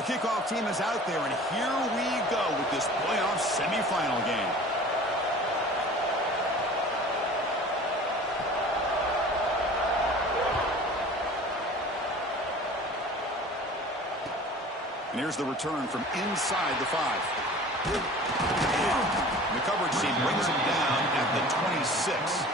The kickoff team is out there, and here we go with this playoff semifinal game. And here's the return from inside the 5. And the coverage team brings him down at the 26.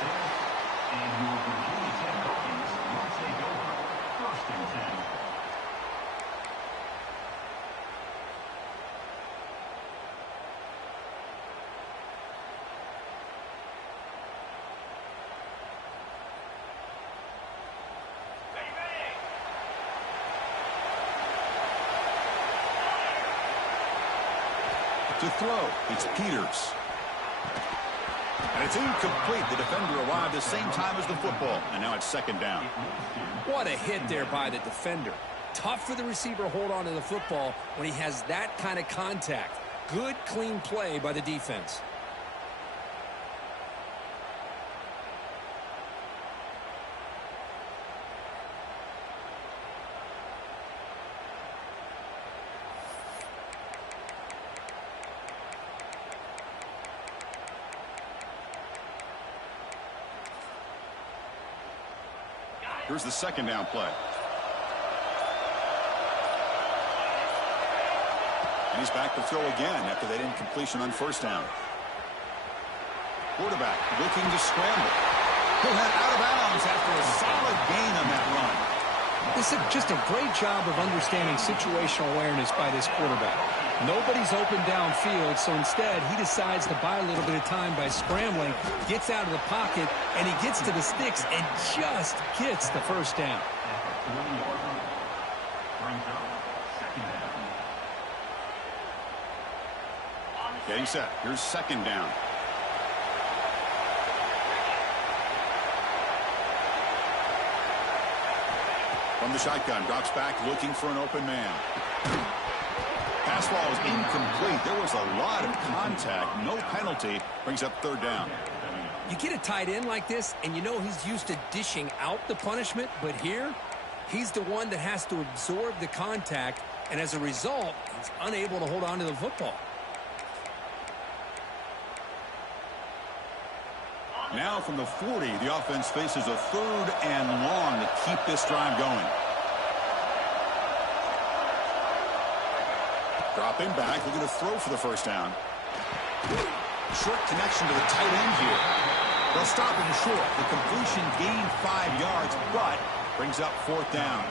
To throw, it's Peters. And it's incomplete. The defender arrived the same time as the football, and now it's second down. What a hit there by the defender. Tough for the receiver to hold on to the football when he has that kind of contact. Good, clean play by the defense. Here's the second down play. And he's back to throw again after that incompletion on first down. Quarterback looking to scramble. He'll head out of bounds after a solid gain on that run. This is just a great job of understanding situational awareness by this quarterback. Nobody's open downfield, so instead he decides to buy a little bit of time by scrambling, gets out of the pocket, and he gets to the sticks and just gets the first down. Getting set. Here's second down. From the shotgun, drops back looking for an open man. Pass ball is incomplete. There was a lot of contact. No penalty. Brings up third down. You get a tight end like this, and you know he's used to dishing out the punishment, but here, he's the one that has to absorb the contact, and as a result, he's unable to hold on to the football. Now from the 40, the offense faces a third and long to keep this drive going. Dropping back, looking to throw for the first down. Short connection to the tight end here. They'll stop him short. The completion gained 5 yards, but brings up fourth down.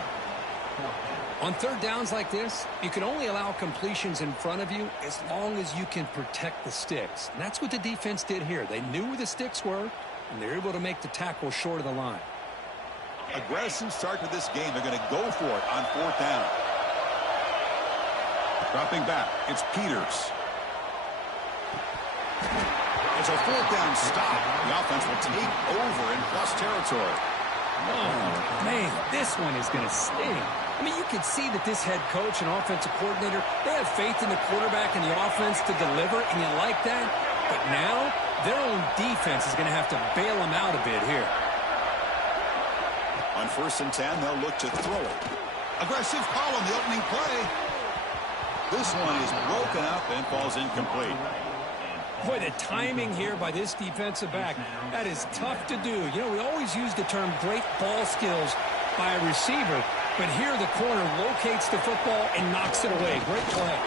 On third downs like this, you can only allow completions in front of you as long as you can protect the sticks. And that's what the defense did here. They knew where the sticks were, and they're able to make the tackle short of the line. Aggressive start to this game. They're going to go for it on fourth down. Dropping back, it's Peters. It's a fourth down stop. The offense will take over in plus territory. Oh, man, this one is going to sting. I mean, you can see that this head coach and offensive coordinator, they have faith in the quarterback and the offense to deliver, and you like that. But now, their own defense is going to have to bail them out a bit here. On 1st and 10, they'll look to throw it. Aggressive call on the opening play. This one is broken up and falls incomplete. Boy, the timing here by this defensive back, that is tough to do. You know, we always use the term great ball skills by a receiver, but here the corner locates the football and knocks it away. Great play.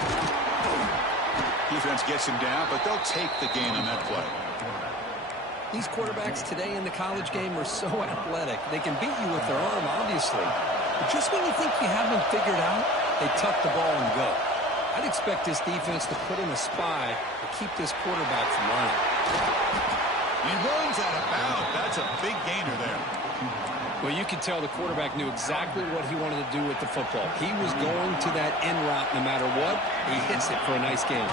Defense gets him down, but they'll take the gain on that play. These quarterbacks today in the college game are so athletic. They can beat you with their arm, obviously. But just when you think you have them figured out, they tuck the ball and go. I'd expect this defense to put in a spy to keep this quarterback from running. He runs out of bounds. That's a big gainer there. Well, you could tell the quarterback knew exactly what he wanted to do with the football. He was going to that end route no matter what. He hits it for a nice game.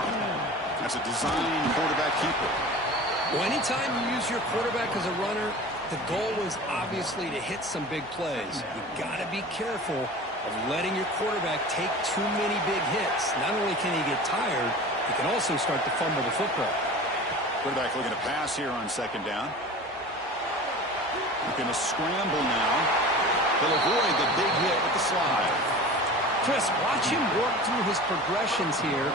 That's a design quarterback keeper. Well, anytime you use your quarterback as a runner, the goal was obviously to hit some big plays. You've got to be careful of letting your quarterback take too many big hits. Not only can he get tired, he can also start to fumble the football. Quarterback looking to pass here on second down. Looking to scramble now. He'll avoid the big hit with the slide. Chris, watch him work through his progressions here.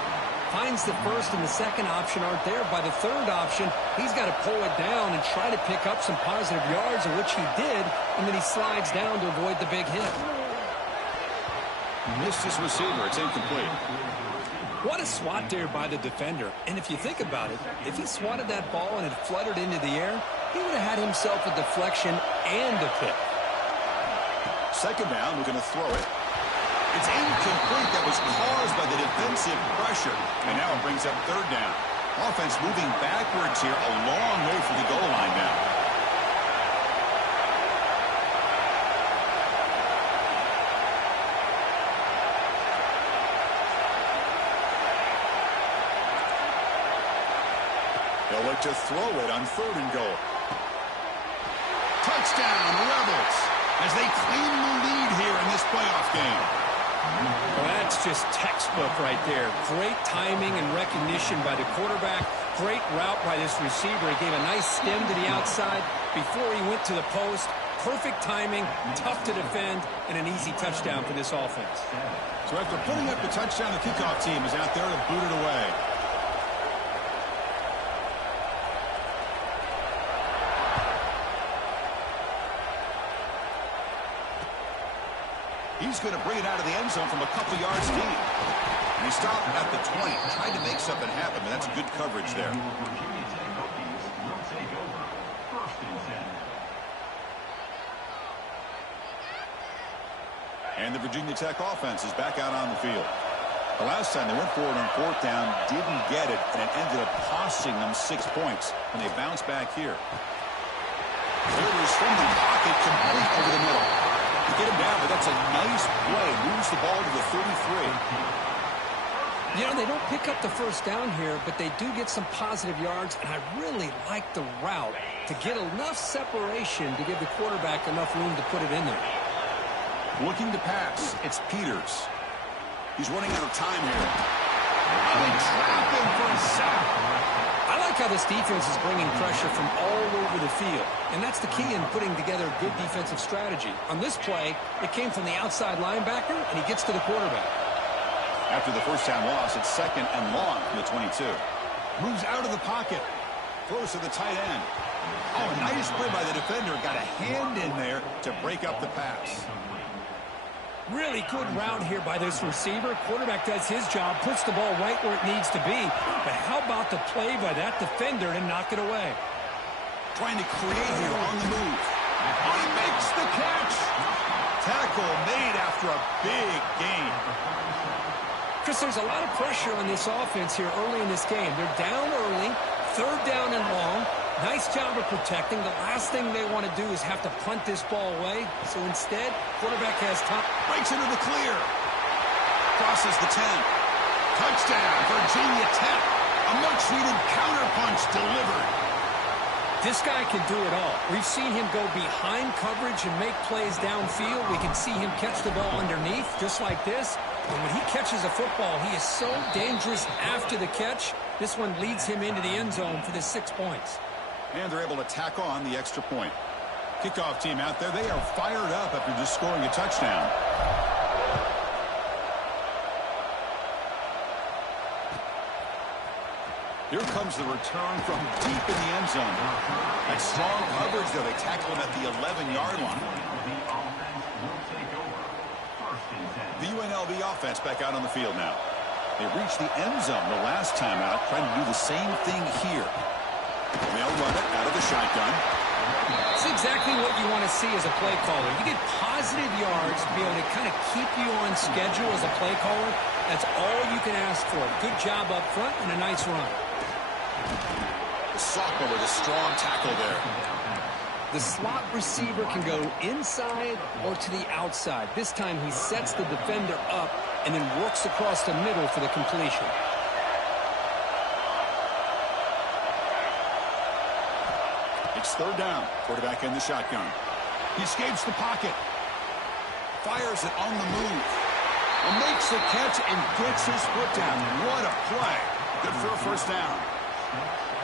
Finds the first and the second option aren't there. By the third option, he's got to pull it down and try to pick up some positive yards, of which he did, and then he slides down to avoid the big hit. Missed his receiver. It's incomplete. What a swat there by the defender. And if you think about it, if he swatted that ball and it fluttered into the air, he would have had himself a deflection and a pick. Second down, we're going to throw it. It's incomplete. That was caused by the defensive pressure. And now it brings up third down. Offense moving backwards here, a long way from the goal line now. They'll look to throw it on third and goal. Touchdown, Rebels, as they claim the lead here in this playoff game. Well, that's just textbook right there. Great timing and recognition by the quarterback. Great route by this receiver. He gave a nice stem to the outside before he went to the post. Perfect timing, tough to defend, and an easy touchdown for this offense. So after putting up the touchdown, the kickoff team is out there to boot it away. He's going to bring it out of the end zone from a couple yards deep. And he stopped at the 20, trying to make something happen, but that's good coverage there. And the Virginia Tech offense is back out on the field. The last time they went forward on fourth down, didn't get it, and it ended up costing them 6 points. And they bounce back here. Delivers from the pocket, complete over the middle. To get him down, but that's a nice play. Moves the ball to the 33. You know, they don't pick up the first down here, but they do get some positive yards, and I really like the route to get enough separation to give the quarterback enough room to put it in there. Looking to pass, it's Peters. He's running out of time here. And they trap him for a sack. I like how this defense is bringing pressure from all over the field, and that's the key in putting together a good defensive strategy. On this play, it came from the outside linebacker, and he gets to the quarterback. After the first down loss, it's second and long from the 22. Moves out of the pocket. Throws to the tight end. Oh, nice play by the defender. Got a hand in there to break up the pass. Really good route here by this receiver. Quarterback does his job, puts the ball right where it needs to be. But how about the play by that defender to knock it away? Trying to create here on the move. Oh, he makes the catch. Tackle made after a big gain. Chris, there's a lot of pressure on this offense here early in this game. They're down early, third down and long. Nice job of protecting. The last thing they want to do is have to punt this ball away. So instead, quarterback has time. Breaks into the clear. Crosses the 10. Touchdown, Virginia Tech. A much-needed counterpunch delivered. This guy can do it all. We've seen him go behind coverage and make plays downfield. We can see him catch the ball underneath, just like this. And when he catches a football, he is so dangerous after the catch. This one leads him into the end zone for the 6 points. And they're able to tack on the extra point. Kickoff team out there, they are fired up after just scoring a touchdown. Here comes the return from deep in the end zone. That strong coverage, though, they tackle him at the 11-yard line. The UNLV offense back out on the field now. They reached the end zone the last time out, trying to do the same thing here. They'll run it out of the shotgun. It's exactly what you want to see as a play caller. You get positive yards to be able to kind of keep you on schedule as a play caller. That's all you can ask for. Good job up front and a nice run. Sophomore with a strong tackle there. The slot receiver can go inside or to the outside. This time he sets the defender up and then works across the middle for the completion. It's third down. Quarterback in the shotgun. He escapes the pocket. Fires it on the move. Makes the catch and gets his foot down. What a play. Good for a first down.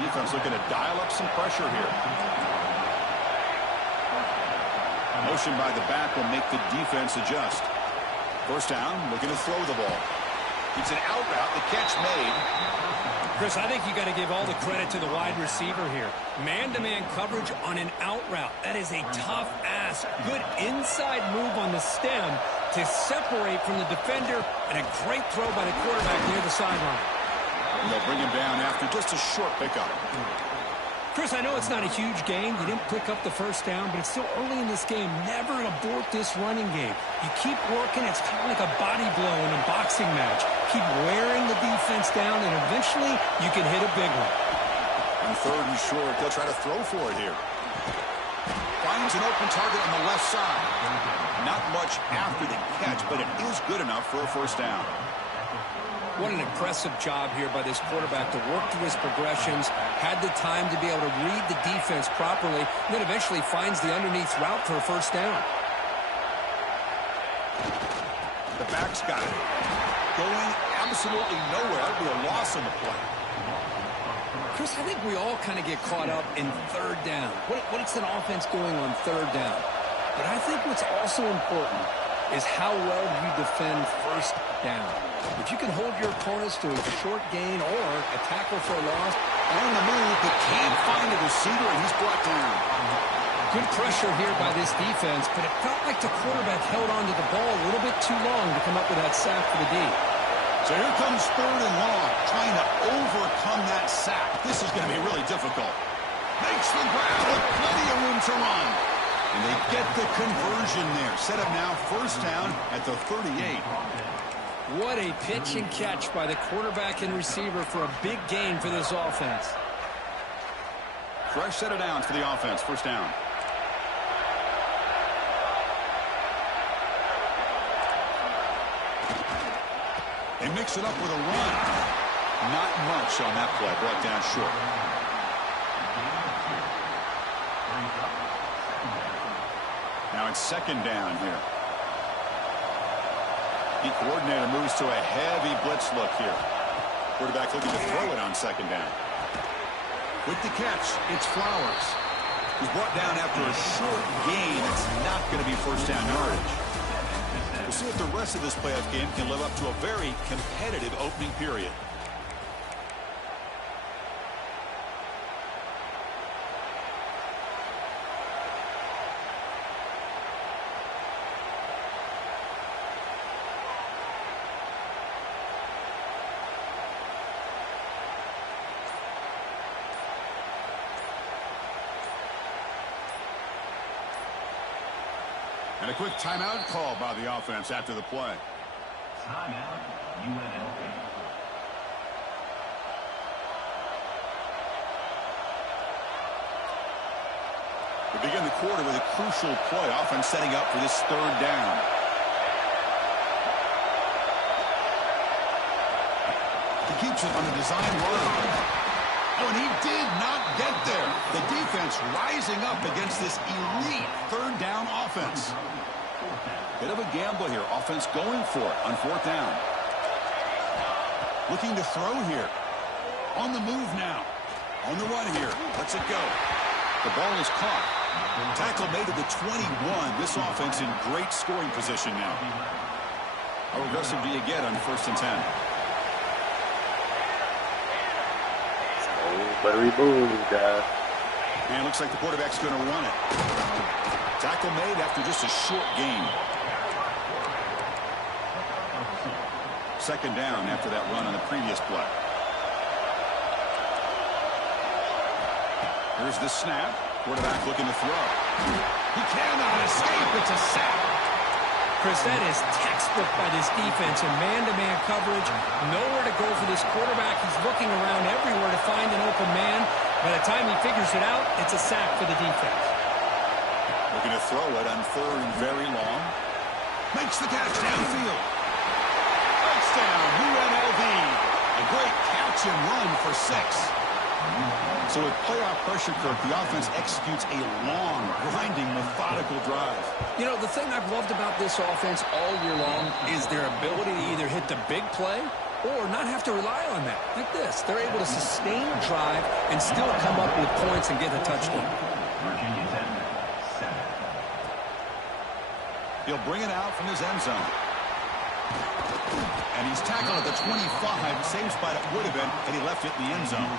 Defense looking to dial up some pressure here. Motion by the back will make the defense adjust. First down, looking to throw the ball. It's an out route, the catch made. Chris, I think you got to give all the credit to the wide receiver here. Man-to-man coverage on an out route. That is a tough ask. Good inside move on the stem to separate from the defender, and a great throw by the quarterback near the sideline. They'll bring him down after just a short pickup. Chris, I know it's not a huge gain. You didn't pick up the first down, but it's still early in this game. Never abort this running game. You keep working. It's kind of like a body blow in a boxing match. Keep wearing the defense down, and eventually you can hit a big one. On third and short, they'll try to throw for it here. Finds an open target on the left side. Not much after the catch, but it is good enough for a first down. What an impressive job here by this quarterback to work through his progressions, had the time to be able to read the defense properly, and then eventually finds the underneath route for a first down. The back's got it. Going absolutely nowhere. It'll be a loss on the play. Chris, I think we all kind of get caught up in third down. What's an offense doing on third down? But I think what's also important is how well you defend first down. If you can hold your opponents to a short gain or a tackle for a loss, on the move, but can't find a receiver, and he's brought down. Good pressure here by this defense, but it felt like the quarterback held on to the ball a little bit too long to come up with that sack for the D. So here comes third and long, trying to overcome that sack. This is going to be really difficult. Makes the grab with plenty of room to run. And they get the conversion there. Set up now first down at the 38. What a pitch and catch by the quarterback and receiver for a big gain for this offense. Fresh set of downs for the offense. First down. They mix it up with a run. Not much on that play. Brought down short. Now it's second down here. The coordinator moves to a heavy blitz look here. Quarterback looking to throw it on second down. With the catch, it's Flowers. He's brought down after a short gain. It's not going to be first down yardage. We'll see if the rest of this playoff game can live up to a very competitive opening period. And a quick timeout call by the offense after the play. Timeout, UNLV. We begin the quarter with a crucial play. Offense setting up for this third down. He keeps it on the design run. Oh, and he did not get there. The defense rising up against this elite third down offense. Bit of a gamble here. Offense going for it on fourth down. Looking to throw here. On the move now. On the run here. Lets it go. The ball is caught. Tackle made to the 21. This offense in great scoring position now. How aggressive do you get on first and 10? Buttery move, guys. And it looks like the quarterback's going to run it. Tackle made after just a short gain. Second down after that run on the previous play. Here's the snap. Quarterback looking to throw. He cannot escape. It's a sack. Chris, that is textbook by this defense in man-to-man coverage. Nowhere to go for this quarterback. He's looking around everywhere to find an open man. By the time he figures it out, it's a sack for the defense. Looking to throw it on third and very long. Makes the catch downfield. Touchdown, UNLV. A great catch and run for 6. So with playoff pressure, Kirk, the offense executes a long, grinding, methodical drive. You know, the thing I've loved about this offense all year long is their ability to either hit the big play or not have to rely on that. Like this. They're able to sustain a drive and still come up with points and get a touchdown. Virginia Tech, 7. He'll bring it out from his end zone. And he's tackled at the 25. Same spot it would have been had he left it in the end zone.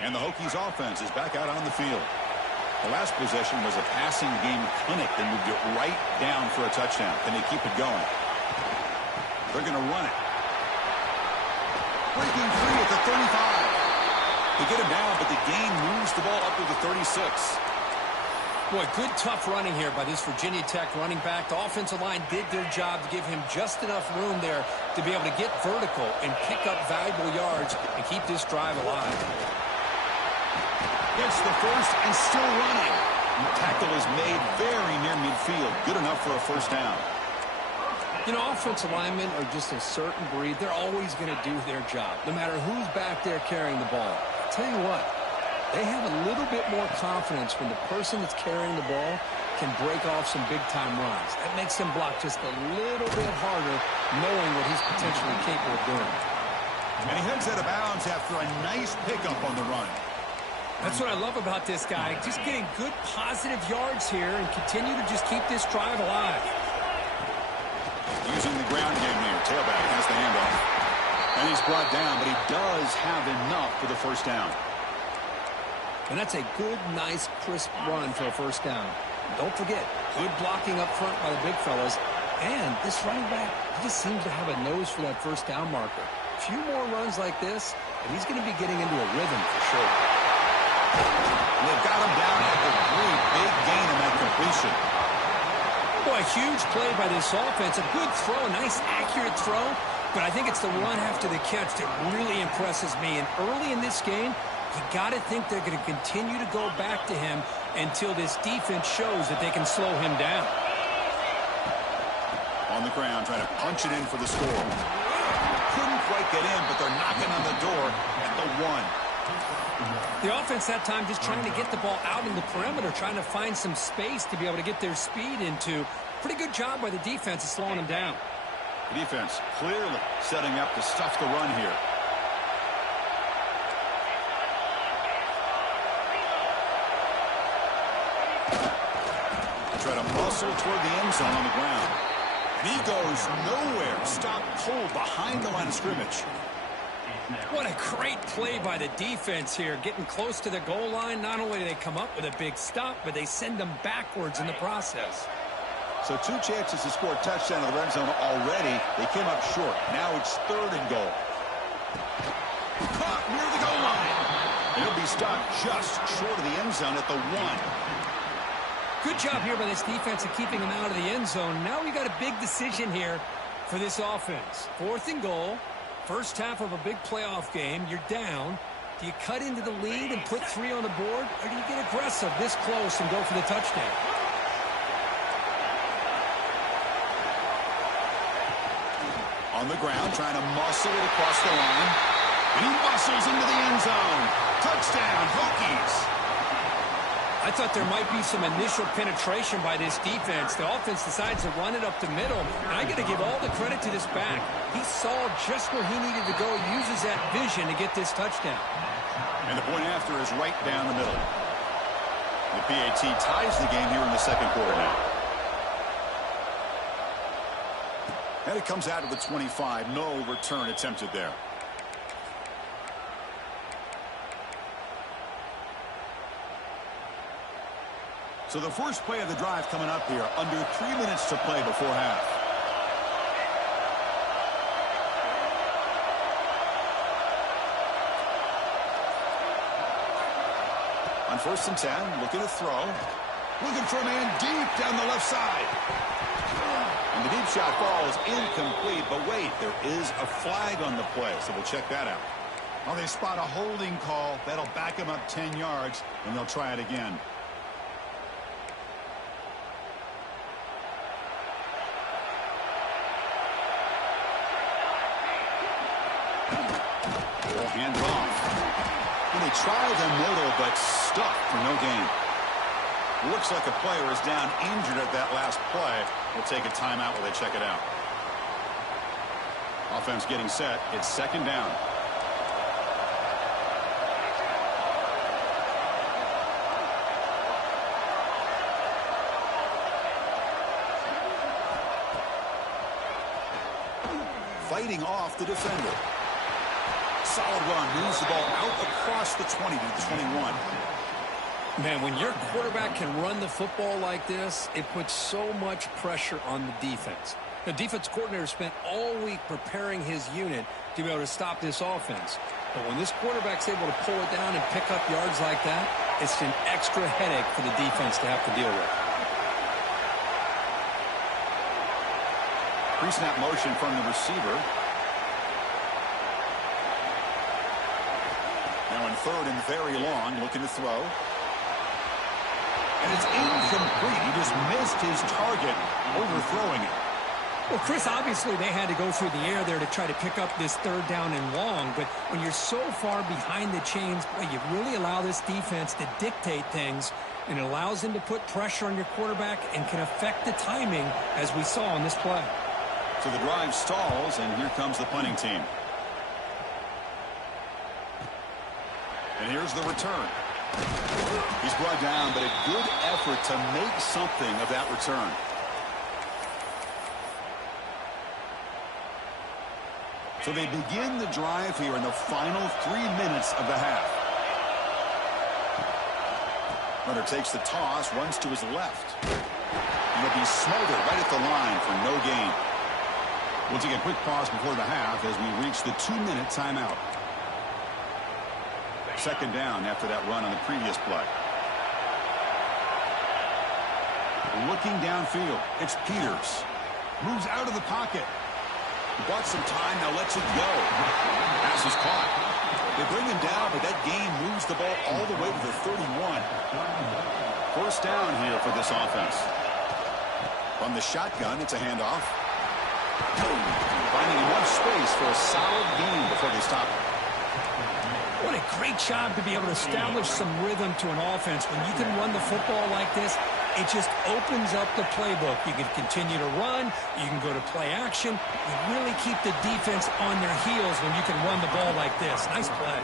And the Hokies offense is back out on the field. The last possession was a passing game clinic. They moved it right down for a touchdown. Can they keep it going? They're going to run it. Breaking free at the 35. They get him down, but the gain moves the ball up to the 36. Boy, good tough running here by this Virginia Tech running back. The offensive line did their job to give him just enough room there to be able to get vertical and pick up valuable yards and keep this drive alive. Gets the first and still running. The tackle is made very near midfield. Good enough for a first down. You know, offensive linemen are just a certain breed. They're always going to do their job, no matter who's back there carrying the ball. I'll tell you what, they have a little bit more confidence when the person that's carrying the ball can break off some big-time runs. That makes him block just a little bit harder, knowing what he's potentially capable of doing. And he heads out of bounds after a nice pickup on the run. That's what I love about this guy. Just getting good, positive yards here and continue to just keep this drive alive. Using the ground game here. Tailback has the handoff. And he's brought down, but he does have enough for the first down. And that's a good, nice, crisp run for a first down. Don't forget, good blocking up front by the big fellas. And this running back, he just seems to have a nose for that first down marker. A few more runs like this, and he's going to be getting into a rhythm for sure. And they've got him down at the 3. Big gain in that completion. Boy, a huge play by this offense. A good throw, nice, accurate throw. But I think it's the run after the catch that really impresses me. And early in this game, you got to think they're going to continue to go back to him until this defense shows that they can slow him down. On the ground, trying to punch it in for the score. Couldn't quite get in, but they're knocking on the door at the 1. The offense that time just trying to get the ball out in the perimeter, trying to find some space to be able to get their speed into. Pretty good job by the defense of slowing them down. The defense clearly setting up to stuff the run here. Try to muscle toward the end zone on the ground. And he goes nowhere. Stop cold behind the line of scrimmage. What a great play by the defense here. Getting close to the goal line, not only do they come up with a big stop, but they send them backwards in the process. So 2 chances to score a touchdown in the red zone already. They came up short. Now it's 3rd and goal. Caught near the goal line. And he'll be stopped just short of the end zone at the 1. Good job here by this defense of keeping him out of the end zone. Now we got a big decision here for this offense. 4th and goal. First half of a big playoff game. You're down. Do you cut into the lead and put 3 on the board? Or do you get aggressive this close and go for the touchdown? On the ground, trying to muscle it across the line. And he muscles into the end zone. Touchdown, Hokies. I thought there might be some initial penetration by this defense. The offense decides to run it up the middle. And I got to give all the credit to this back. He saw just where he needed to go, uses that vision to get this touchdown. And the point after is right down the middle. The PAT ties the game here in the 2nd quarter now. And it comes out of the 25. No return attempted there. So the first play of the drive coming up here. Under 3 minutes to play before half. On 1st and 10, looking to throw. Looking for a man deep down the left side. And the deep shot falls incomplete. But wait, there is a flag on the play, so we'll check that out. Well, they spot a holding call. That'll back him up 10 yards, and they'll try it again. Hand off. And they try the middle, but stuck for no gain. Looks like a player is down injured at that last play. We'll take a timeout while they check it out. Offense getting set. It's 2nd down. fighting off the defender. Solid run, moves the ball out across the 20 to the 21. Man, when your quarterback can run the football like this, it puts so much pressure on the defense. The defense coordinator spent all week preparing his unit to be able to stop this offense. But when this quarterback's able to pull it down and pick up yards like that, it's an extra headache for the defense to have to deal with. Pre-snap motion from the receiver. Now in third and very long, looking to throw. And it's incomplete. He just missed his target, overthrowing it. Well, Chris, obviously they had to go through the air there to try to pick up this third down and long, but when you're so far behind the chains, boy, you really allow this defense to dictate things, and it allows them to put pressure on your quarterback and can affect the timing, as we saw on this play. So the drive stalls, and here comes the punting team. And here's the return. He's brought down, but a good effort to make something of that return. So they begin the drive here in the final 3 minutes of the half. Runner takes the toss, runs to his left. And he'll be smothered right at the line for no gain. We'll take a quick pause before the half as we reach the 2-minute timeout. Second down after that run on the previous play. Looking downfield, it's Peters. Moves out of the pocket. Bought some time, now lets it go. Pass is caught. They bring him down, but that gain moves the ball all the way to the 31. First down here for this offense. From the shotgun, it's a handoff. Finding enough space for a solid gain before they stop it. What a great job to be able to establish some rhythm to an offense. When you can run the football like this, it just opens up the playbook. You can continue to run. You can go to play action. You really keep the defense on their heels when you can run the ball like this. Nice play.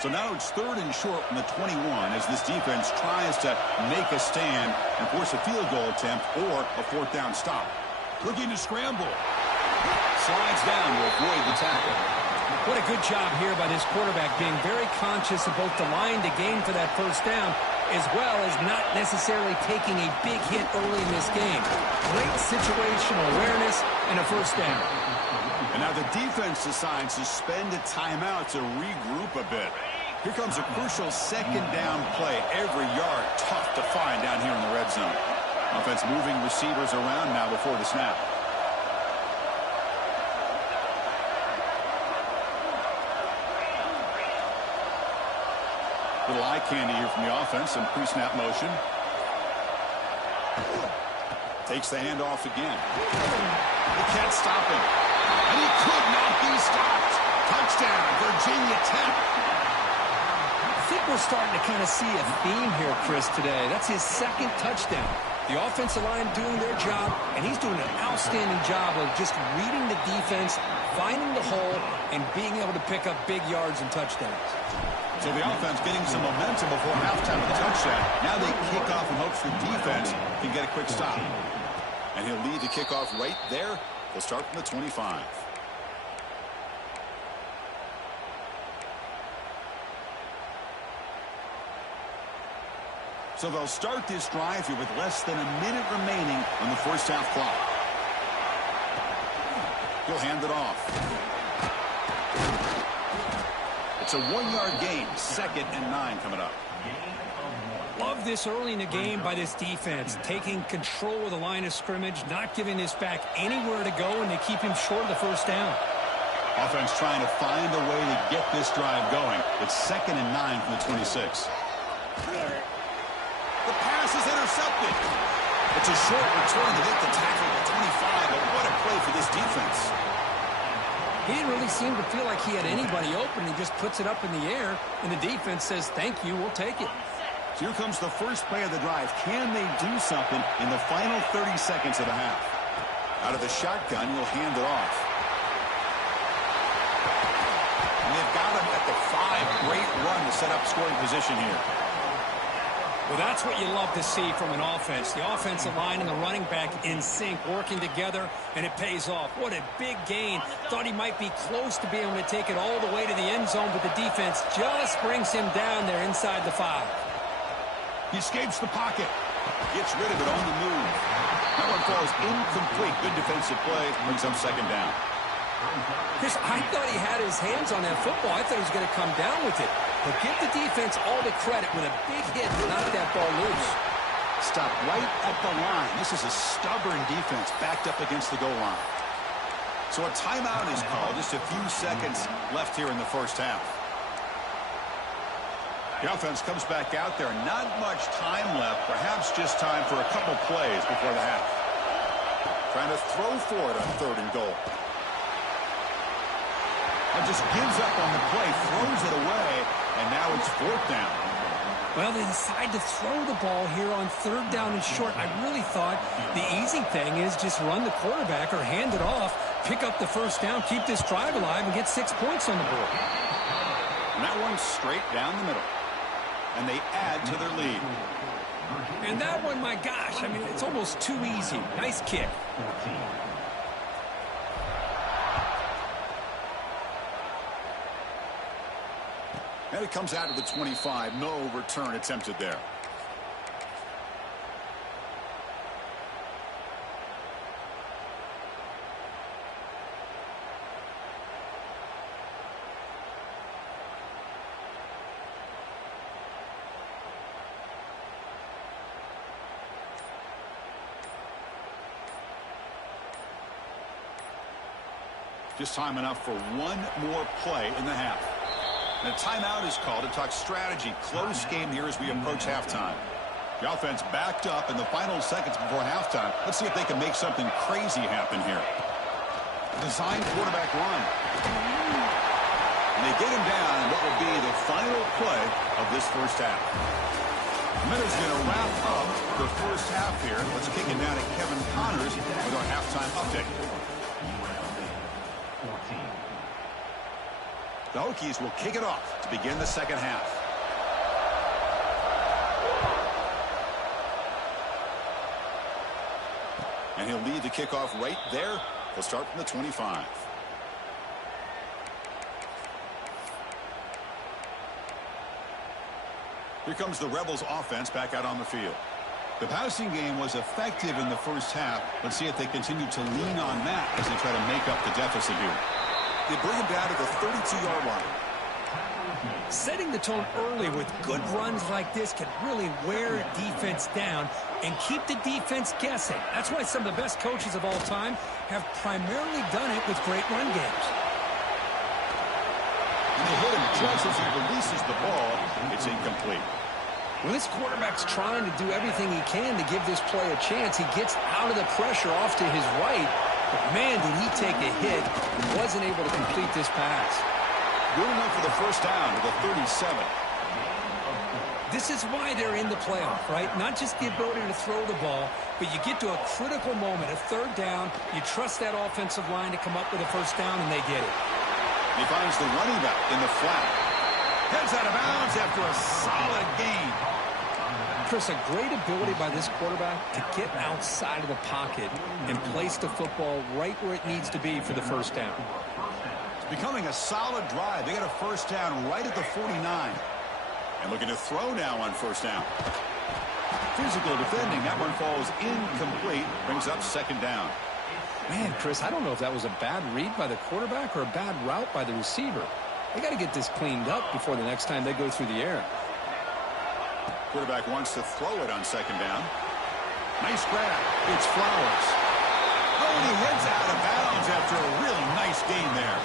So now it's third and short from the 21 as this defense tries to make a stand and force a field goal attempt or a fourth down stop. Looking to scramble. Slides down to avoid the tackle. What a good job here by this quarterback, being very conscious of both the line to gain for that first down as well as not necessarily taking a big hit early in this game. Great situational awareness and a first down. And now the defense decides to spend a timeout to regroup a bit. Here comes a crucial second down play. Every yard tough to find down here in the red zone. Offense moving receivers around now before the snap. Little eye candy here from the offense. Some pre-snap motion. Takes the handoff again. He can't stop him. And he could not be stopped. Touchdown, Virginia Tech. I think we're starting to kind of see a theme here, Chris, today. That's his second touchdown. The offensive line doing their job, and he's doing an outstanding job of just reading the defense, finding the hole, and being able to pick up big yards and touchdowns. So the offense getting some momentum before halftime of the touchdown. Now they kick off in hopes the defense can get a quick stop. And he'll lead the kickoff right there. They'll start from the 25. So they'll start this drive here with less than a minute remaining on the first half clock. He'll hand it off. It's a 1-yard gain. 2nd and 9 coming up. Love this early in the game by this defense, taking control of the line of scrimmage, not giving this back anywhere to go, and they keep him short of the first down. Offense trying to find a way to get this drive going. It's 2nd and 9 from the 26. The pass is intercepted. It's a short return to hit the tackle at 25, but what a play for this defense. He didn't really seem to feel like he had anybody open. He just puts it up in the air, and the defense says, thank you, we'll take it. So here comes the first play of the drive. Can they do something in the final 30 seconds of the half? Out of the shotgun, he'll hand it off. And they've got him at the 5. Great set up scoring position here. Well, that's what you love to see from an offense. The offensive line and the running back in sync, working together, and it pays off. What a big gain. Thought he might be close to being able to take it all the way to the end zone, but the defense just brings him down there inside the 5. He escapes the pocket. Gets rid of it on the move. That one falls incomplete. Good defensive play. Brings up second down. Chris, I thought he had his hands on that football. I thought he was going to come down with it. But give the defense all the credit with a big hit to knock that ball loose. Stop right at the line. This is a stubborn defense backed up against the goal line. So a timeout is called. Just a few seconds left here in the first half. The offense comes back out there. Not much time left. Perhaps just time for a couple plays before the half. Trying to throw for it on 3rd and goal. And just gives up on the play, throws it away, and now it's 4th down. Well, they decide to throw the ball here on 3rd down and short. I really thought the easy thing is just run the quarterback or hand it off, pick up the 1st down, keep this drive alive, and get 6 points on the board. And that one's straight down the middle. And they add to their lead. And that one, my gosh, I mean, it's almost too easy. Nice kick. And it comes out to the 25. No return attempted there. Just time enough for one more play in the half. And a timeout is called to talk strategy. Close game here as we approach halftime. The offense backed up in the final seconds before halftime. Let's see if they can make something crazy happen here. Design quarterback run. And they get him down in what will be the final play of this first half. Minutes going to wrap up the first half here. Let's kick it down to Kevin Connors with our halftime update. The Hokies will kick it off to begin the second half. And he'll lead the kickoff right there. He'll start from the 25. Here comes the Rebels offense back out on the field. The passing game was effective in the first half. Let's see if they continue to lean on that as they try to make up the deficit here. They bring him down to the 32-yard line. Setting the tone early with good runs like this can really wear a defense down and keep the defense guessing. That's why some of the best coaches of all time have primarily done it with great run games. And they hit him just as he releases the ball. It's incomplete. When this quarterback's trying to do everything he can to give this play a chance, he gets out of the pressure off to his right. But man, did he take a hit and wasn't able to complete this pass. Good enough for the first down to the 37. This is why they're in the playoff, right? Not just the ability to throw the ball, but you get to a critical moment, a 3rd down. You trust that offensive line to come up with a 1st down, and they get it. He finds the running back in the flat. Heads out of bounds after a solid gain. Chris, a great ability by this quarterback to get outside of the pocket and place the football right where it needs to be for the 1st down. It's becoming a solid drive. They got a 1st down right at the 49. And looking to throw now on 1st down. Physical defending. That one falls incomplete. Brings up 2nd down. Man, Chris, I don't know if that was a bad read by the quarterback or a bad route by the receiver. They got to get this cleaned up before the next time they go through the air. Quarterback wants to throw it on 2nd down. Nice grab. It's Flowers. Oh, and he heads out of bounds after a really nice gain there.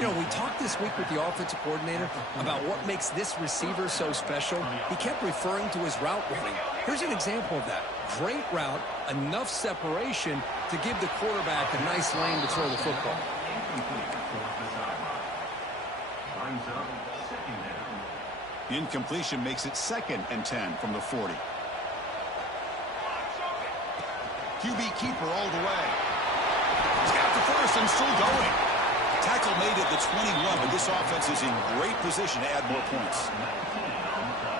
You know, we talked this week with the offensive coordinator about what makes this receiver so special. He kept referring to his route running. Here's an example of that. Great route, enough separation to give the quarterback a nice lane to throw the football. Incompletion makes it 2nd and 10 from the 40. QB keeper all the way. He's got the 1st and still going. Tackle made at the 21, but this offense is in great position to add more points.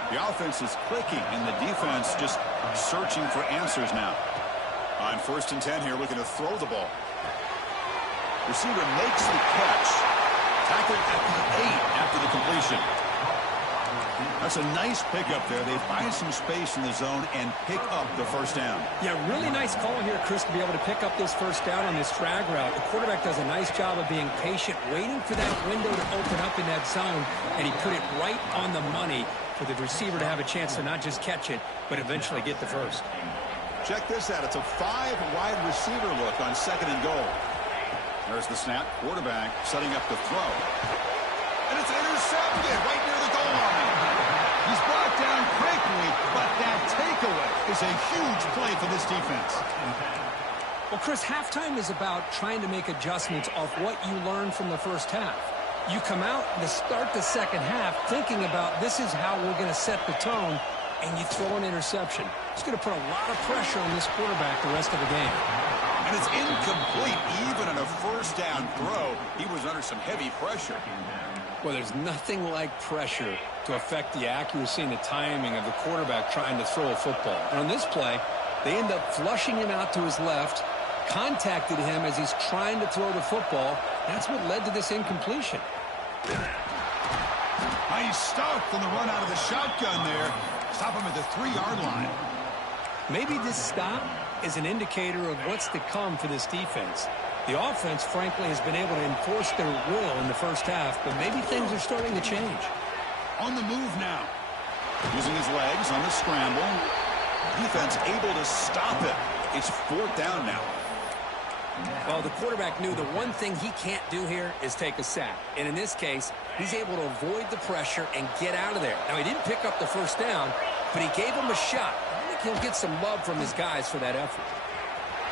The offense is clicking, and the defense just searching for answers now. On 1st and 10 here, looking to throw the ball. Receiver makes the catch. Tackled at the 8 after the completion. That's a nice pickup there. They find some space in the zone and pick up the first down. Yeah, really nice call here, Chris, to be able to pick up this first down on this drag route. The quarterback does a nice job of being patient, waiting for that window to open up in that zone, and he put it right on the money for the receiver to have a chance to not just catch it, but eventually get the first. Check this out. It's a 5-wide receiver look on 2nd and goal. There's the snap. Quarterback setting up the throw. And it's intercepted right near the goal line. He's brought down quickly, but that takeaway is a huge play for this defense. Well, Chris, halftime is about trying to make adjustments off what you learned from the first half. You come out to start the second half thinking about this is how we're going to set the tone, and you throw an interception. It's going to put a lot of pressure on this quarterback the rest of the game. And it's incomplete. Even on a first down throw, he was under some heavy pressure. Well, there's nothing like pressure to affect the accuracy and the timing of the quarterback trying to throw a football. And on this play, they end up flushing him out to his left, contacted him as he's trying to throw the football. That's what led to this incompletion. Nice stuff on the run out of the shotgun there. Stop him at the 3-yard line. Maybe this stop is an indicator of what's to come for this defense. The offense, frankly, has been able to enforce their will in the first half, but maybe things are starting to change. On the move now. Using his legs on the scramble. Defense able to stop it. It's 4th down now. Well, the quarterback knew the one thing he can't do here is take a sack. And in this case, he's able to avoid the pressure and get out of there. Now, he didn't pick up the first down, but he gave him a shot. I think he'll get some love from his guys for that effort.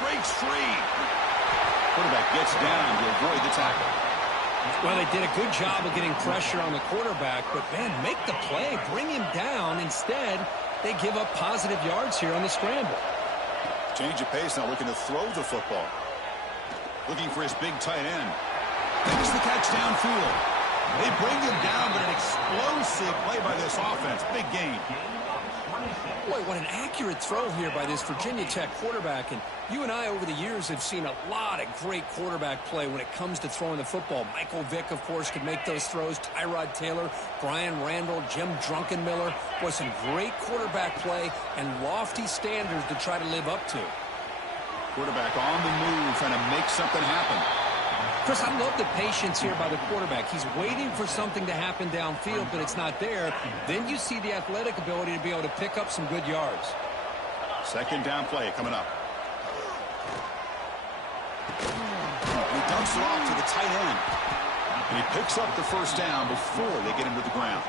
Breaks free. Quarterback gets down to avoid the tackle. Well, they did a good job of getting pressure on the quarterback, but, man, make the play, bring him down. Instead, they give up positive yards here on the scramble. Change of pace now, looking to throw the football. Looking for his big tight end. Makes the catch downfield. They bring him down, but an explosive play by this offense. Big gain. Boy, what an accurate throw here by this Virginia Tech quarterback. And you and I, over the years, have seen a lot of great quarterback play when it comes to throwing the football. Michael Vick, of course, could make those throws. Tyrod Taylor, Brian Randall, Jim Druckenmiller. Boy, some great quarterback play and lofty standards to try to live up to. Quarterback on the move, trying to make something happen. Chris, I love the patience here by the quarterback. He's waiting for something to happen downfield, but it's not there. Then you see the athletic ability to be able to pick up some good yards. 2nd down play coming up. He dumps it off to the tight end. And he picks up the first down before they get him to the ground.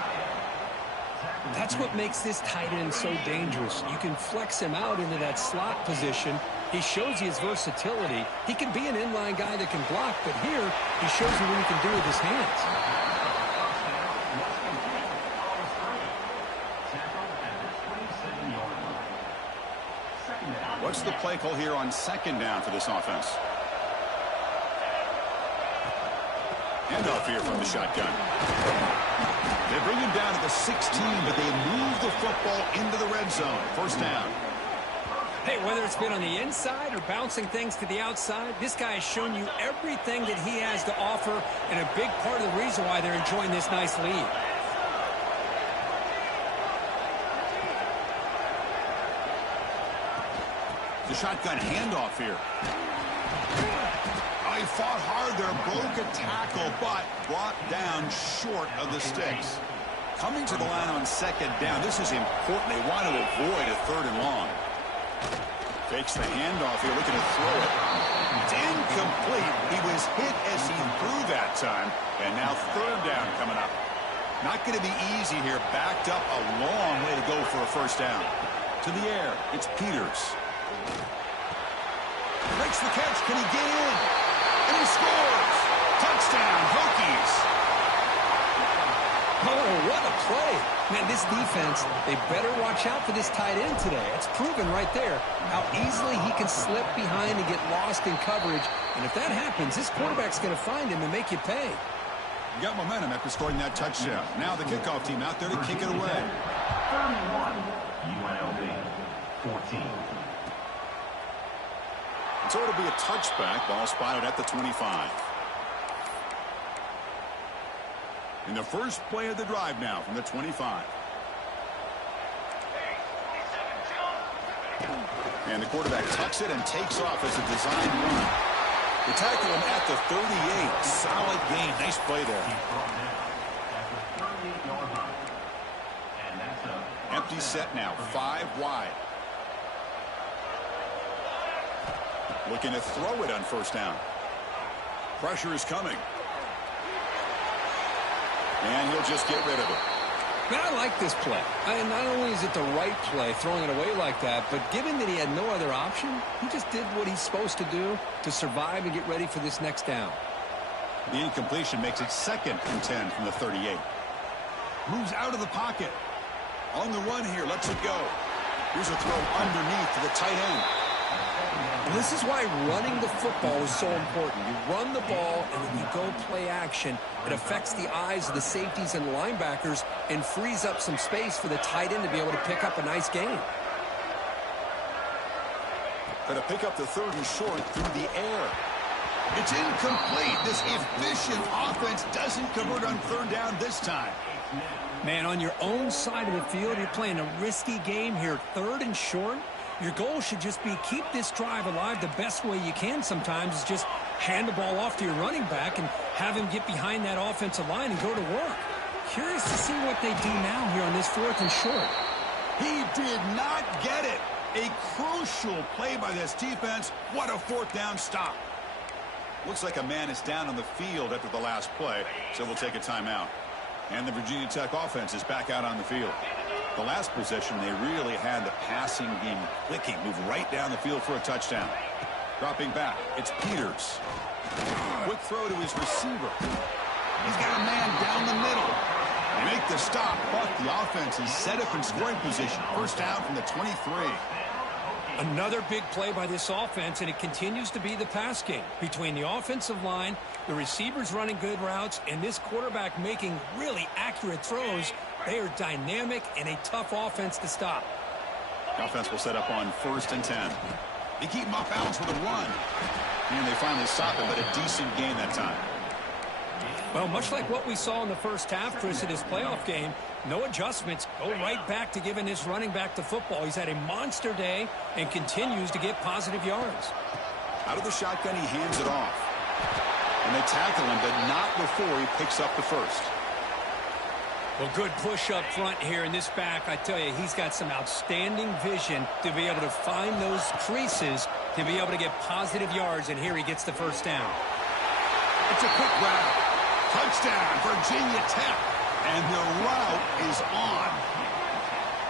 That's what makes this tight end so dangerous. You can flex him out into that slot position. He shows you his versatility. He can be an inline guy that can block, but here he shows you what he can do with his hands. What's the play call here on 2nd down for this offense? Handoff here from the shotgun. They bring him down to the 16, but they move the football into the red zone. 1st down. Hey, whether it's been on the inside or bouncing things to the outside, this guy has shown you everything that he has to offer, and a big part of the reason why they're enjoying this nice lead. The shotgun handoff here. Oh, he fought hard there, broke a tackle, but brought down short of the sticks. Coming to the line on 2nd down, this is important. They want to avoid a 3rd and long. Fakes the handoff here, looking to throw it. It's incomplete. He was hit as he threw that time, and now 3rd down coming up. Not going to be easy here. Backed up a long way to go for a first down. To the air, it's Peters. Makes the catch. Can he get in? And he scores. Touchdown, Hokies. Oh, what a play. Man, this defense, they better watch out for this tight end today. It's proven right there how easily he can slip behind and get lost in coverage. And if that happens, this quarterback's going to find him and make you pay. You got momentum after scoring that touchdown. Now the kickoff team out there to kick it away. 31, UNLV, 14. So it'll be a touchback. Ball spotted at the 25. In the first play of the drive now from the 25. And the quarterback tucks it and takes off as a design run. They tackle him at the 38. Solid gain. Nice play there. Empty set now. 5 wide. Looking to throw it on first down. Pressure is coming. And he'll just get rid of it. Man, I like this play. And not only is it the right play, throwing it away like that, but given that he had no other option, he just did what he's supposed to do to survive and get ready for this next down. The incompletion makes it 2nd and 10 from the 38. Moves out of the pocket. On the run here, lets it go. Here's a throw underneath to the tight end. This is why running the football is so important. You run the ball, and then you go play action. It affects the eyes of the safeties and linebackers and frees up some space for the tight end to be able to pick up a nice gain. Going to pick up the 3rd and short through the air. It's incomplete. This efficient offense doesn't convert on 3rd down this time. Man, on your own side of the field, you're playing a risky game here. 3rd and short. Your goal should just be keep this drive alive the best way you can sometimes is just hand the ball off to your running back and have him get behind that offensive line and go to work. Curious to see what they do now here on this 4th and short. He did not get it. A crucial play by this defense. What a 4th down stop. Looks like a man is down on the field after the last play, so we'll take a timeout. And the Virginia Tech offense is back out on the field. The last possession, they really had the passing game clicking. Move right down the field for a touchdown. Dropping back, it's Peters. Quick throw to his receiver. He's got a man down the middle. They make the stop, but the offense is set up in scoring position. First down from the 23. Another big play by this offense, and it continues to be the pass game. Between the offensive line, the receivers running good routes, and this quarterback making really accurate throws, they are dynamic and a tough offense to stop. Offense will set up on 1st and 10. They keep him off balance with a run. And they finally stop him, but a decent gain that time. Well, much like what we saw in the first half, Chris, in this playoff game, no adjustments. Go right back to giving this running back the football. He's had a monster day and continues to get positive yards. Out of the shotgun, he hands it off. And they tackle him, but not before he picks up the first. Well, good push up front here in this back. I tell you, he's got some outstanding vision to be able to find those creases to be able to get positive yards, and here he gets the first down. It's a quick route. Touchdown, Virginia Tech. And the route is on.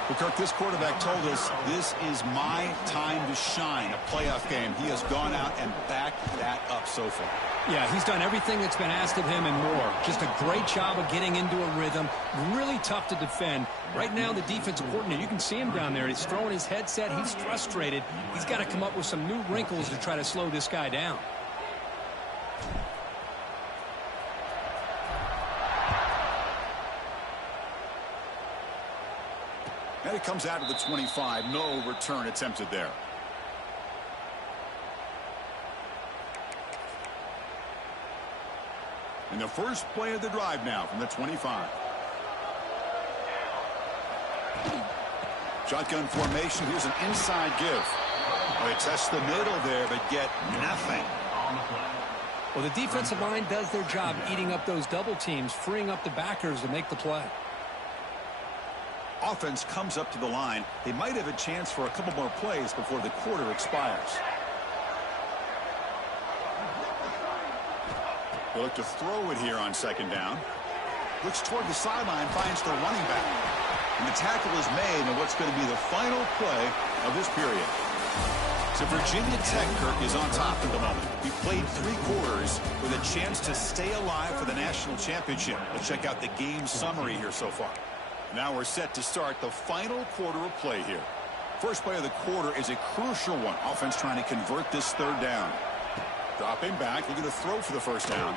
Well, Kirk, this quarterback told us this is my time to shine, a playoff game. He has gone out and backed that up so far. Yeah, he's done everything that's been asked of him and more. Just a great job of getting into a rhythm. Really tough to defend. Right now, the defensive coordinator, you can see him down there. He's throwing his headset. He's frustrated. He's got to come up with some new wrinkles to try to slow this guy down. And it comes out to the 25. No return attempted there. In the first play of the drive now from the 25. Shotgun formation. Here's an inside give. They test the middle there, but get nothing. Well, the defensive line does their job eating up those double teams, freeing up the backers to make the play. Offense comes up to the line. They might have a chance for a couple more plays before the quarter expires. They look to throw it here on second down. Looks toward the sideline, finds the running back. And the tackle is made in what's going to be the final play of this period. So Virginia Tech, Kirk, is on top at the moment. He played 3 quarters with a chance to stay alive for the national championship. Let's check out the game summary here so far. Now we're set to start the final quarter of play here. First play of the quarter is a crucial one. Offense trying to convert this third down. Dropping back, looking to throw for the first down.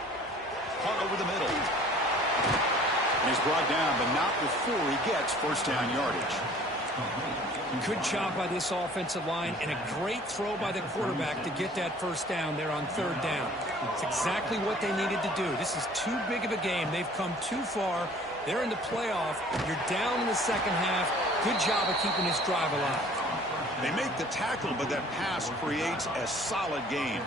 Caught over the middle. And he's brought down, but not before he gets first down yardage. Good job by this offensive line, and a great throw by the quarterback to get that first down there on third down. It's exactly what they needed to do. This is too big of a game. They've come too far. They're in the playoff. You're down in the second half. Good job of keeping this drive alive. They make the tackle, but that pass creates a solid gain.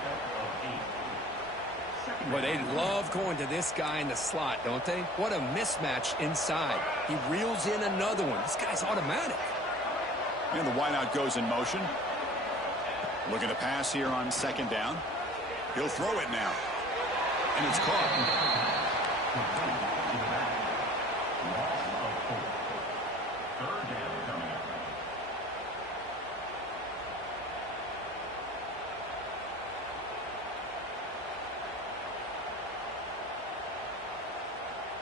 Well, they love going to this guy in the slot, don't they? What a mismatch inside. He reels in another one. This guy's automatic. And the wideout goes in motion. Looking to pass here on second down. He'll throw it now. And it's caught.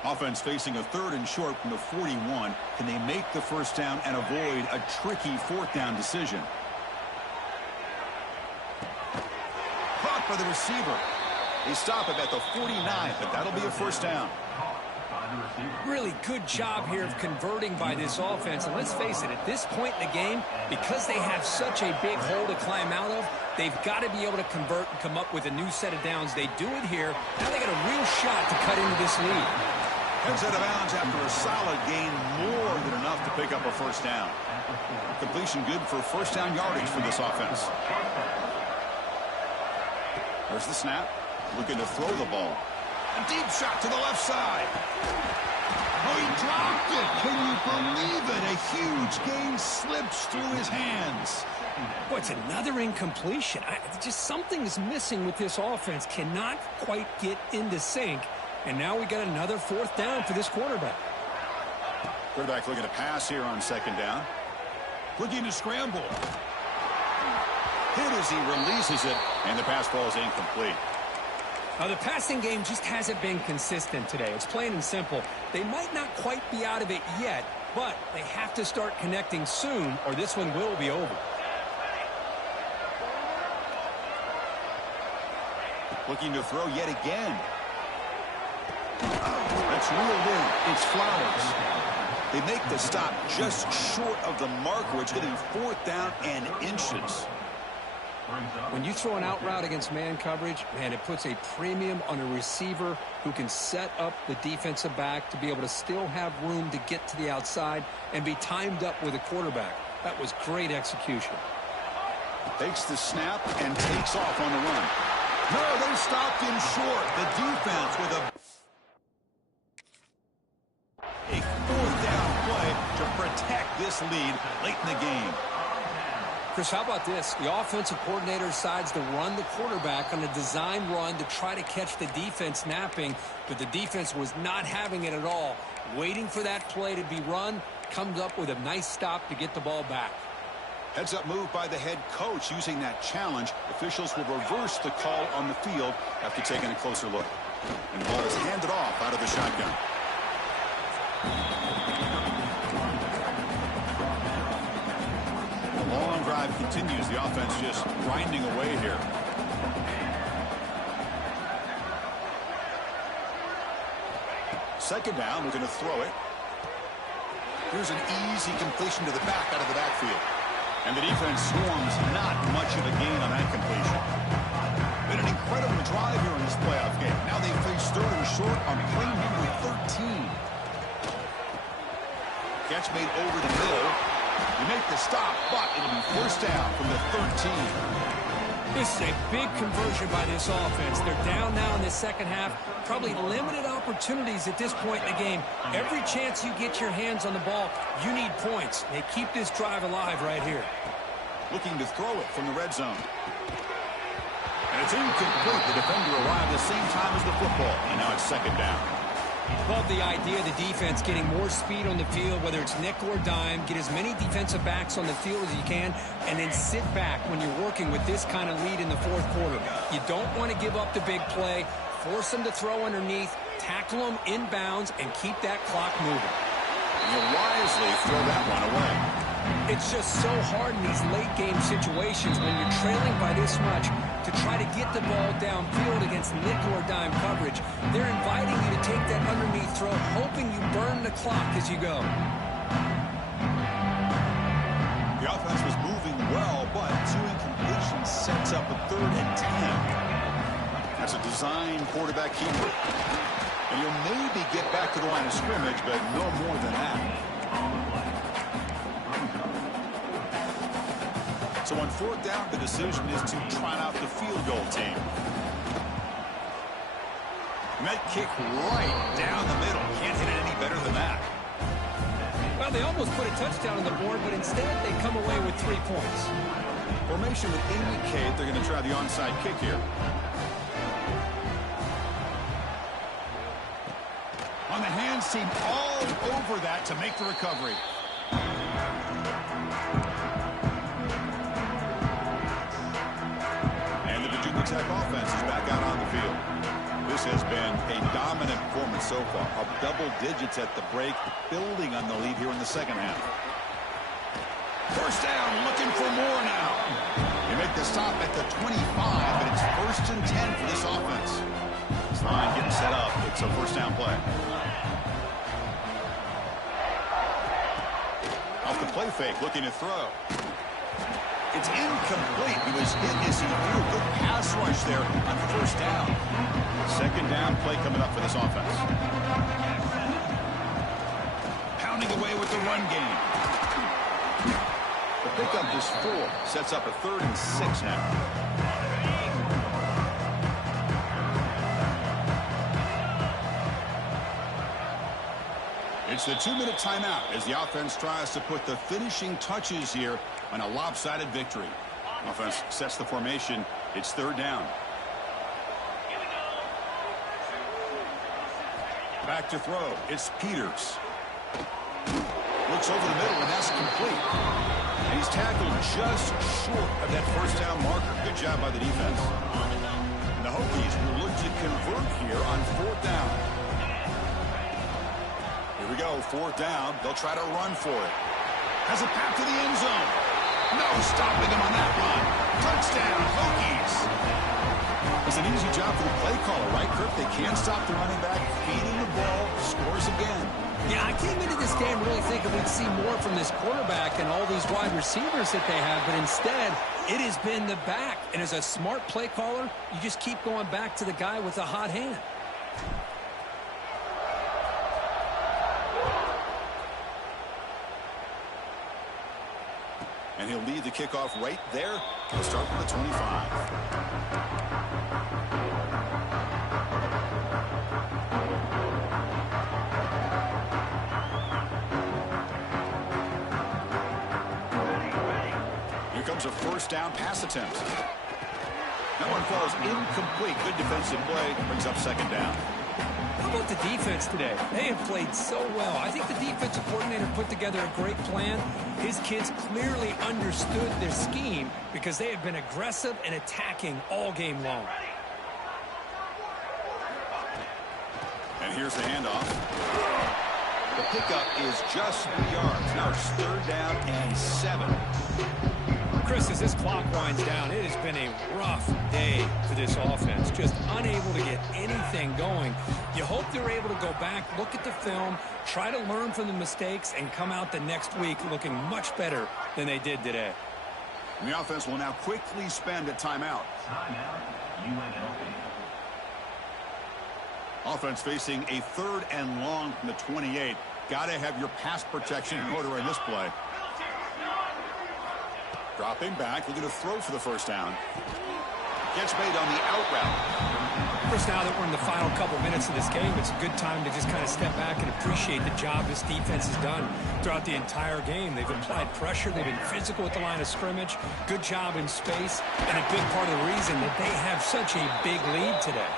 Offense facing a third and short from the 41. Can they make the first down and avoid a tricky fourth down decision? Caught by the receiver. They stop it at the 49, but that'll be a first down. Really good job here of converting by this offense. And let's face it, at this point in the game, because they have such a big hole to climb out of, they've got to be able to convert and come up with a new set of downs. They do it here. Now they got a real shot to cut into this lead. Heads out of bounds after a solid gain, more than enough to pick up a first down. Completion good for first down yardage for this offense. There's the snap. Looking to throw the ball. A deep shot to the left side. Oh, he dropped it. Can you believe it? A huge gain slips through his hands. Boy, it's another incompletion. Just something is missing with this offense. Cannot quite get into sync. And now we got another fourth down for this quarterback. Quarterback looking to pass here on second down. Looking to scramble. Hit as he releases it, and the pass ball is incomplete. The passing game just hasn't been consistent today. It's plain and simple. They might not quite be out of it yet, but they have to start connecting soon, or this one will be over. Looking to throw yet again. That's reeled in. It's Flowers. They make the stop just short of the marker. It's getting fourth down and inches. When you throw an out route against man coverage, man, it puts a premium on a receiver who can set up the defensive back to be able to still have room to get to the outside and be timed up with a quarterback. That was great execution. Takes the snap and takes off on the run. No, they stopped him short. The defense with a fourth down play to protect this lead late in the game. Chris, how about this? The offensive coordinator decides to run the quarterback on a design run to try to catch the defense napping, but the defense was not having it at all. Waiting for that play to be run, comes up with a nice stop to get the ball back. Heads up move by the head coach using that challenge. Officials will reverse the call on the field after taking a closer look. And the ball is handed off out of the shotgun. The long drive continues. The offense just grinding away here. Second down, we're going to throw it. Here's an easy completion to the back out of the backfield. And the defense swarms not much of a gain on that completion. Been an incredible drive here in this playoff game. Now they face third and short on play number 13. Catch made over the middle. They make the stop, but it'll be first down from the 13. This is a big conversion by this offense. They're down now in the second half. Probably limited opportunities at this point in the game. Every chance you get your hands on the ball, you need points. They keep this drive alive right here. Looking to throw it from the red zone. And it's incomplete. The defender arrived the same time as the football. And now it's second down. Love the idea of the defense getting more speed on the field, whether it's nickel or dime. Get as many defensive backs on the field as you can, and then sit back when you're working with this kind of lead in the fourth quarter. You don't want to give up the big play. Force them to throw underneath, tackle them inbounds, and keep that clock moving. And he'll wisely throw that one away. It's just so hard in these late-game situations when you're trailing by this much to try to get the ball downfield against nickel or dime coverage. They're inviting you to take that underneath throw, hoping you burn the clock as you go. The offense was moving well, but two incompletions sets up a 3rd and 10. That's a design quarterback keeper. And you'll maybe get back to the line of scrimmage, but no more than that. So on 4th down, the decision is to try out the field goal team. Met kick right down the middle. Can't hit it any better than that. Well, they almost put a touchdown on the board, but instead they come away with 3 points. Formation would indicate they're going to try the onside kick here. On the hands team all over that to make the recovery. And the Virginia Tech offense is back out on the field. This has been a dominant performance so far. Up double digits at the break, building on the lead here in the second half. First down, looking for more now. You make the stop at the 25, but it's 1st and 10 for this offense. This line getting set up. It's a first down play. Off the play fake, looking to throw. It's incomplete. He was hit as he threw. Good pass rush there on 1st down. 2nd down play coming up for this offense. Pounding away with the run game. The pickup is 4. Sets up a 3rd and 6 now. It's the 2-minute timeout as the offense tries to put the finishing touches here on a lopsided victory. Offense sets the formation. It's 3rd down. Back to throw. It's Peters. Looks over the middle, and that's complete. And he's tackled just short of that first down marker. Good job by the defense. And the Hokies will look to convert here on 4th down. Here we go, 4th down. They'll try to run for it. Has it back to the end zone. No stopping him on that run. Touchdown, Hokies. It's an easy job for the play caller, right, Kirk? They can't stop the running back, feeding the ball, scores again. Yeah, I came into this game really thinking we'd see more from this quarterback and all these wide receivers that they have, but instead, it has been the back. And as a smart play caller, you just keep going back to the guy with the hot hand. And he'll lead the kickoff right there. He'll start from the 25. Here comes a first down pass attempt. That one falls incomplete. Good defensive play. Brings up 2nd down. How about the defense today? They have played so well. I think the defensive coordinator put together a great plan. His kids clearly understood their scheme because they have been aggressive and attacking all game long. And here's the handoff. The pickup is just 3 yards. Now it's 3rd down and 7. Chris, as this clock winds down, it has been a rough day for this offense. Just unable to get anything going. You hope they're able to go back, look at the film, try to learn from the mistakes, and come out the next week looking much better than they did today. And the offense will now quickly spend a timeout. Timeout, UNLV. Offense facing a 3rd and long from the 28. Got to have your pass protection in order in this play. Dropping back, looking to throw for the first down. Gets made on the out route. Chris, now that we're in the final couple minutes of this game, it's a good time to just kind of step back and appreciate the job this defense has done throughout the entire game. They've applied pressure. They've been physical at the line of scrimmage. Good job in space. And a big part of the reason that they have such a big lead today.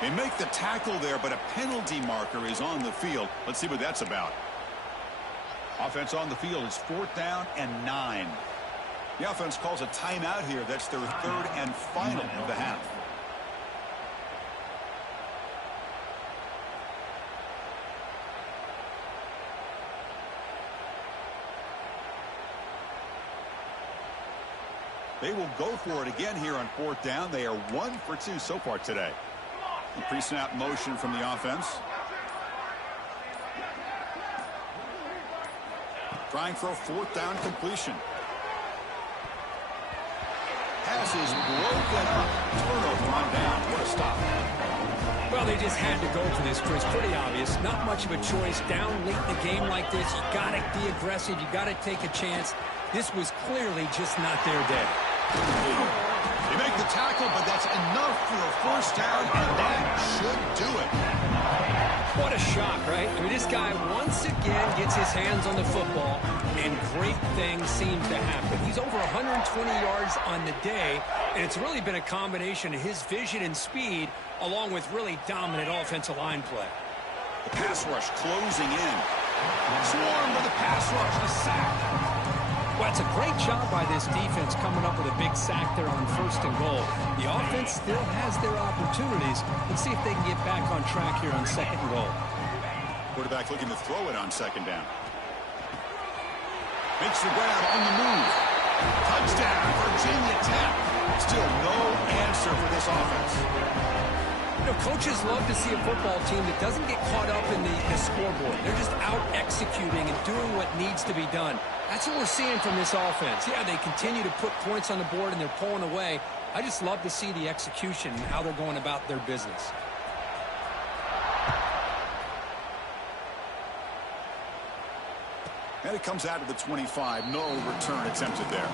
They make the tackle there, but a penalty marker is on the field. Let's see what that's about. Offense on the field is 4th down and 9. The offense calls a timeout here. That's their 3rd and final of the half. They will go for it again here on 4th down. They are 1 for 2 so far today. Pre-snap motion from the offense. Trying for a 4th down completion. Pass is broken up. Turnover on down. What a stop. Well, they just had to go for this, Chris. Pretty obvious. Not much of a choice. Down late in the game like this, you got to be aggressive. You got to take a chance. This was clearly just not their day. They make the tackle, but that's enough for a 1st down, and that should do it. What a shock, right? I mean, this guy once again gets his hands on the football, and great things seem to happen. He's over 120 yards on the day, and it's really been a combination of his vision and speed, along with really dominant offensive line play. The pass rush closing in. Swarmed by the pass rush, the sack. Well, it's a great job by this defense coming up with a big sack there on 1st and goal. The offense still has their opportunities. Let's see if they can get back on track here on 2nd and goal. Quarterback looking to throw it on 2nd down. Makes the grab on the move. Touchdown, Virginia Tech. Still no answer for this offense. You know, coaches love to see a football team that doesn't get caught up in the scoreboard. They're just out executing and doing what needs to be done. That's what we're seeing from this offense. Yeah, they continue to put points on the board and they're pulling away. I just love to see the execution and how they're going about their business. And it comes out of the 25. No return attempted there.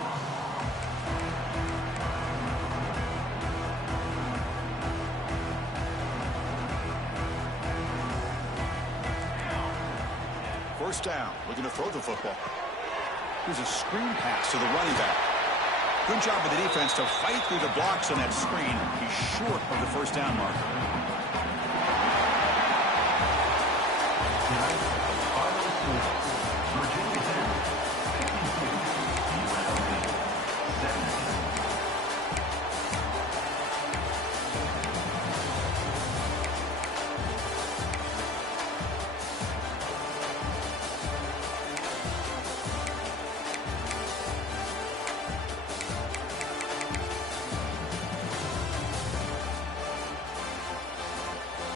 First down, looking to throw the football. Here's a screen pass to the running back. Good job of the defense to fight through the blocks on that screen. He's short of the 1st down mark.